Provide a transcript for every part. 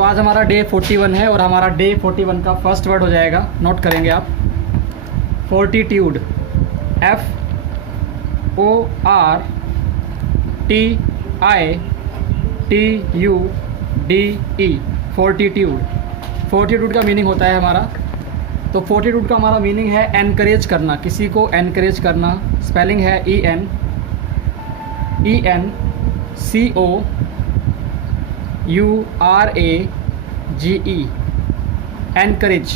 तो आज हमारा डे 41 है और हमारा डे 41 का फर्स्ट वर्ड हो जाएगा, नोट करेंगे आप, फोर्टीट्यूड। FORTITUDE, फोर्टीट्यूड। फोर्टीट्यूड का मीनिंग होता है हमारा, तो फोर्टीट्यूड का हमारा मीनिंग है एनकरेज करना, किसी को एनकरेज करना। स्पेलिंग है ENCOURAGE, एनकरेज।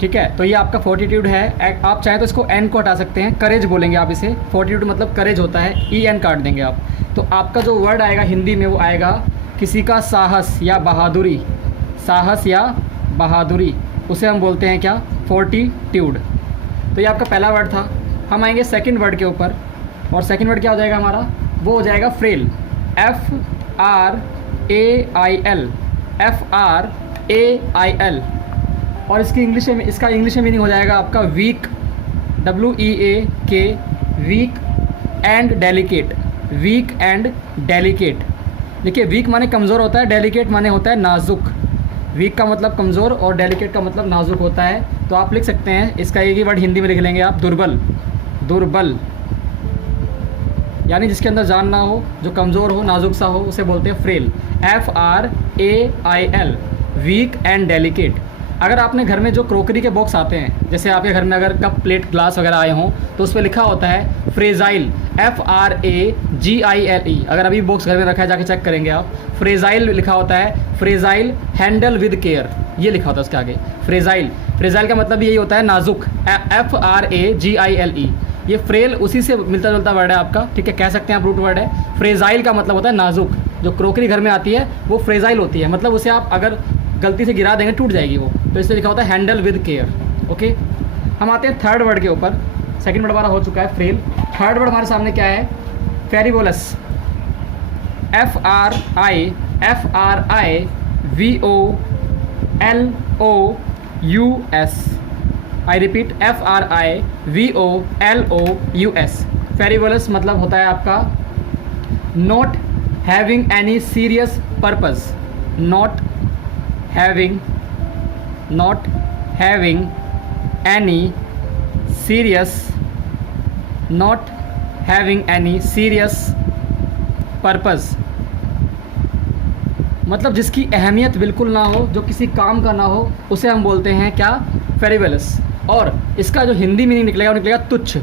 ठीक है, तो ये आपका फोर्टीट्यूड है। आप चाहें तो इसको एन को हटा सकते हैं, करेज बोलेंगे आप इसे। फोर्टीट्यूड मतलब करेज होता है, EN काट देंगे आप। तो आपका जो वर्ड आएगा हिंदी में वो आएगा किसी का साहस या बहादुरी। साहस या बहादुरी, उसे हम बोलते हैं क्या, फोर्टीट्यूड। तो ये आपका पहला वर्ड था। हम आएंगे सेकंड वर्ड के ऊपर, और सेकंड वर्ड क्या हो जाएगा हमारा, वो हो जाएगा फ्रेल। FRAIL, और इसकी इंग्लिश में, इसका इंग्लिश में मीनिंग हो जाएगा आपका weak, WEAK, weak and delicate. Weak and delicate, देखिए वीक माने कमज़ोर होता है, डेलिकेट माने होता है नाजुक। वीक का मतलब कमज़ोर और डेलिकेट का मतलब नाजुक होता है। तो आप लिख सकते हैं, इसका एक ही वर्ड हिंदी में लिख लेंगे आप, दुर्बल। दुर्बल यानी जिसके अंदर जान ना हो, जो कमज़ोर हो, नाजुक सा हो, उसे बोलते हैं frail. FRAIL, weak and delicate. अगर आपने घर में जो क्रोकरी के बॉक्स आते हैं, जैसे आपके घर में अगर कप, प्लेट, ग्लास वगैरह आए हों, तो उस पर लिखा होता है फ्रेजाइल, FRAGILE। अगर अभी बॉक्स घर में रखा है, जाके चेक करेंगे आप, फ्रेजाइल लिखा होता है। फ्रेजाइल, हैंडल विद केयर, ये लिखा होता है उसके आगे, फ्रेजाइल। फ्रेजाइल का मतलब यही होता है नाजुक, FRAGILE। ये फ्रेल उसी से मिलता जुलता वर्ड है आपका, ठीक है, कह सकते हैं आप, रूट वर्ड है। फ्रेजाइल का मतलब होता है नाजुक। जो क्रोकरी घर में आती है वो फ्रेजाइल होती है, मतलब उसे आप अगर गलती से गिरा देंगे टूट जाएगी वो, तो इसलिए लिखा होता है हैंडल विद केयर। ओके, हम आते हैं थर्ड वर्ड के ऊपर। सेकंड वर्ड हमारा हो चुका है फ्रेल। थर्ड वर्ड हमारे सामने क्या है, फेरिवोलस। FRIVOLOUS, I repeat, FRIVOLOUS। फेरिवोलस मतलब होता है आपका not having any serious purpose. Not having any serious purpose, मतलब जिसकी अहमियत बिल्कुल ना हो, जो किसी काम का ना हो, उसे हम बोलते हैं क्या, फेरिवोलस। और इसका जो हिंदी मीनिंग निकलेगा वो निकलेगा तुच्छ।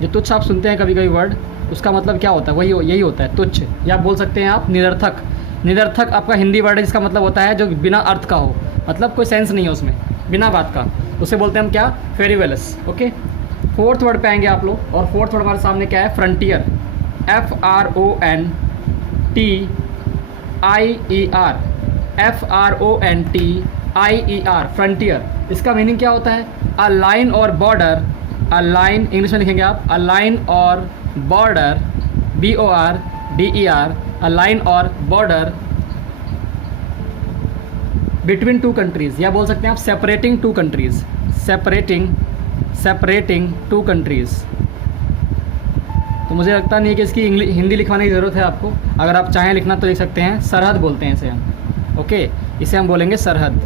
जो तुच्छ आप सुनते हैं कभी कभी वर्ड, उसका मतलब क्या होता है, वही यही होता है, तुच्छ। या आप बोल सकते हैं आप निरर्थक। निरर्थक आपका हिंदी वर्ड है, जिसका मतलब होता है जो बिना अर्थ का हो, मतलब कोई सेंस नहीं है उसमें, बिना बात का, उसे बोलते हैं हम क्या, फेरिवोलस। ओके, फोर्थ वर्ड पे आएंगे आप लोग, और फोर्थ वर्ड हमारे सामने क्या है, फ्रंटियर। FRONTIER, frontier. इसका मीनिंग क्या होता है, अ लाइन और बॉर्डर। अ लाइन इंग्लिश में लिखेंगे आप, अ लाइन और बॉर्डर, BORDER, अ लाइन और बॉर्डर बिटवीन टू कंट्रीज़, या बोल सकते हैं आप separating to countries. Separating to countries. तो मुझे लगता नहीं है कि इसकी हिंदी लिखवाने की ज़रूरत है आपको। अगर आप चाहें लिखना तो लिख सकते हैं, सरहद बोलते हैं इसे हम। ओके, इसे हम बोलेंगे सरहद।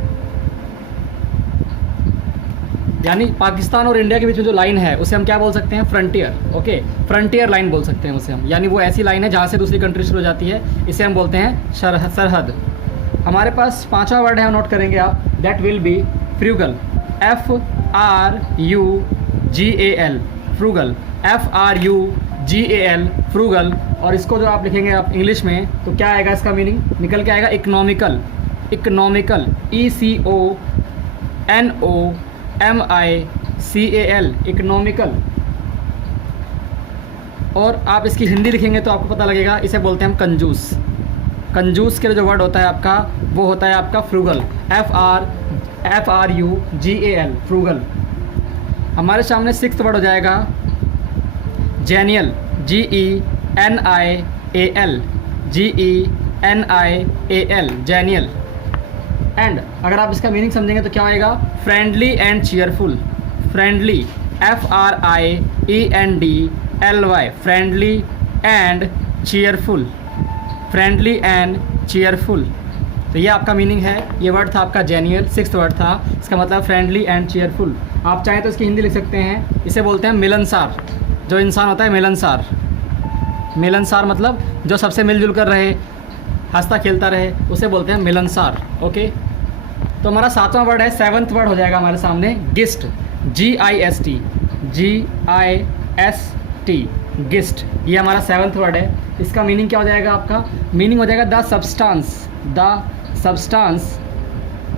यानी पाकिस्तान और इंडिया के बीच में जो लाइन है उसे हम क्या बोल सकते हैं, फ्रंटियर। ओके, फ्रंटियर लाइन बोल सकते हैं उसे हम, यानी वो ऐसी लाइन है जहाँ से दूसरी कंट्री शुरू हो जाती है, इसे हम बोलते हैं सरहद। हमारे पास पांचवा वर्ड है, नोट करेंगे आप, that will be frugal. FRUGAL, frugal. FRUGAL, frugal. और इसको जो आप लिखेंगे आप इंग्लिश में, तो क्या आएगा, इसका मीनिंग निकल के आएगा इकोनॉमिकल। ECONOMICAL, economical. और आप इसकी हिंदी लिखेंगे तो आपको पता लगेगा, इसे बोलते हैं हम कंजूस। कंजूस के जो वर्ड होता है आपका, वो होता है आपका फ्रूगल। FRUGAL, frugal. हमारे सामने सिक्स्थ वर्ड हो जाएगा जेनियल। GENIAL, genial. एंड अगर आप इसका मीनिंग समझेंगे तो क्या आएगा, friendly and cheerful. Friendly, FRIENDLY, friendly and cheerful. Friendly and cheerful. तो ये आपका मीनिंग है। ये वर्ड था आपका जेन्युइन। 6th वर्ड था, इसका मतलब फ्रेंडली एंड चेयरफुल। आप चाहें तो इसकी हिंदी लिख सकते हैं। इसे बोलते हैं मिलनसार। जो इंसान होता है मिलनसार। मिलनसार मतलब जो सबसे मिलजुल कर रहे, हंसता खेलता रहे, उसे बोलते हैं मिलनसार। ओके, तो हमारा 7वां वर्ड है, 7th वर्ड हो जाएगा हमारे सामने गिस्ट। GIST, GIST, gist. ये हमारा 7th वर्ड है। इसका मीनिंग क्या हो जाएगा आपका? मीनिंग हो जाएगा the substance, the substance,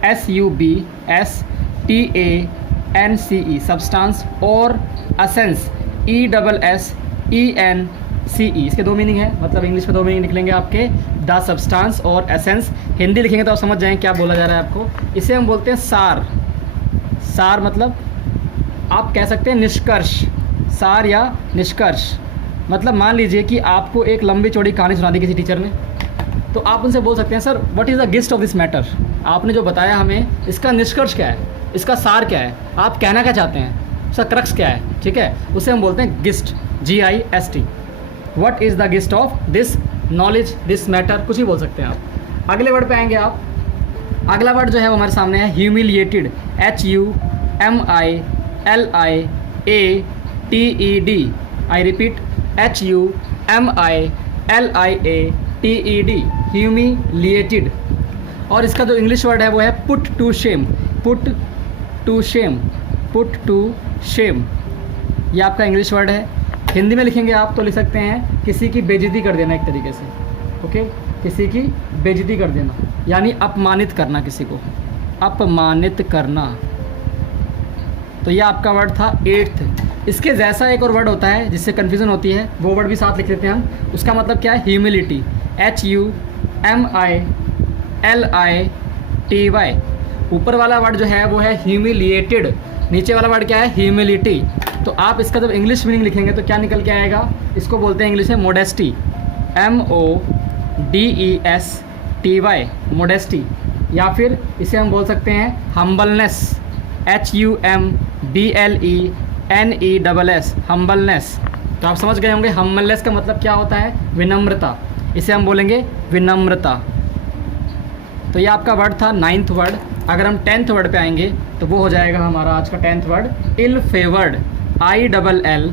SUBSTANCE, substance, और असेंस, ESSENCE। इसके 2 मीनिंग है, मतलब इंग्लिश में 2 मीनिंग निकलेंगे आपके, द सब्सटेंस और एसेंस। हिंदी लिखेंगे तो आप समझ जाएंगे क्या बोला जा रहा है आपको। इसे हम बोलते हैं सार। सार मतलब आप कह सकते हैं निष्कर्ष। सार या निष्कर्ष मतलब मान लीजिए कि आपको एक लंबी चौड़ी कहानी सुना दी किसी टीचर ने, तो आप उनसे बोल सकते हैं sir what is the gist of this matter. आपने जो बताया हमें, इसका निष्कर्ष क्या है, इसका सार क्या है, आप कहना क्या चाहते हैं, उसका क्रक्स क्या है, ठीक है, उसे हम बोलते हैं gist, GIST। What is the gist of this knowledge, this matter, कुछ ही बोल सकते हैं आप। अगले वर्ड पे आएंगे आप। अगला वर्ड जो है वो हमारे सामने है humiliated, HUMILIATED। I repeat, HUMILIATED, humiliated. और इसका जो इंग्लिश वर्ड है वो है put to shame, put to shame, put to shame. ये आपका इंग्लिश वर्ड है। हिंदी में लिखेंगे आप तो लिख सकते हैं किसी की बेइज्जती कर देना, एक तरीके से। ओके, किसी की बेइज्जती कर देना यानी अपमानित करना, किसी को अपमानित करना। तो ये आपका वर्ड था 8th। इसके जैसा एक और वर्ड होता है जिससे कन्फ्यूज़न होती है, वो वर्ड भी साथ लिख लेते हैं हम। उसका मतलब क्या है? Humility, HUMILITY। ऊपर वाला वर्ड जो है वो है ह्यूमिलिएटेड, नीचे वाला वर्ड क्या है? ह्यूमिलिटी। तो आप इसका जब इंग्लिश मीनिंग लिखेंगे तो क्या निकल के आएगा? इसको बोलते हैं इंग्लिश में मोडेस्टी, MODESTY, मोडेस्टी। या फिर इसे हम बोल सकते हैं हम्बलनेस, HUMBLENESS, हम्बलनेस। तो आप समझ गए होंगे हम्बलनेस का मतलब क्या होता है? विनम्रता। इसे हम बोलेंगे विनम्रता। तो ये आपका वर्ड था 9th वर्ड। अगर हम 10th वर्ड पे आएंगे तो वो हो जाएगा हमारा आज का 10th वर्ड इल फेवर्ड, ILL,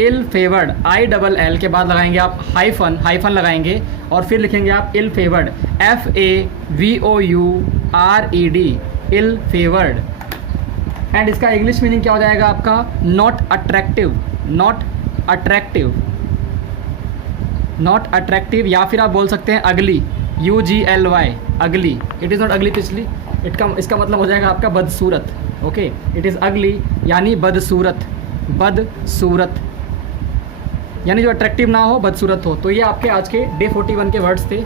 इल फेवर्ड। ILL के बाद लगाएंगे आप हाइफन, हाइफन लगाएंगे और फिर लिखेंगे आप ill favoured, FAVOURED, ill favoured. And इसका इंग्लिश मीनिंग क्या हो जाएगा आपका? Not attractive, not attractive, not attractive. या फिर आप बोल सकते हैं अगली, UGLY, अगली। इट इज़ नॉट अगली पिछली, इसका मतलब हो जाएगा आपका बदसूरत। ओके, इट इज़ अगली यानी बदसूरत, बदसूरत यानी जो अट्रैक्टिव ना हो, बदसूरत हो। तो ये आपके आज के डे 41 के वर्ड्स थे।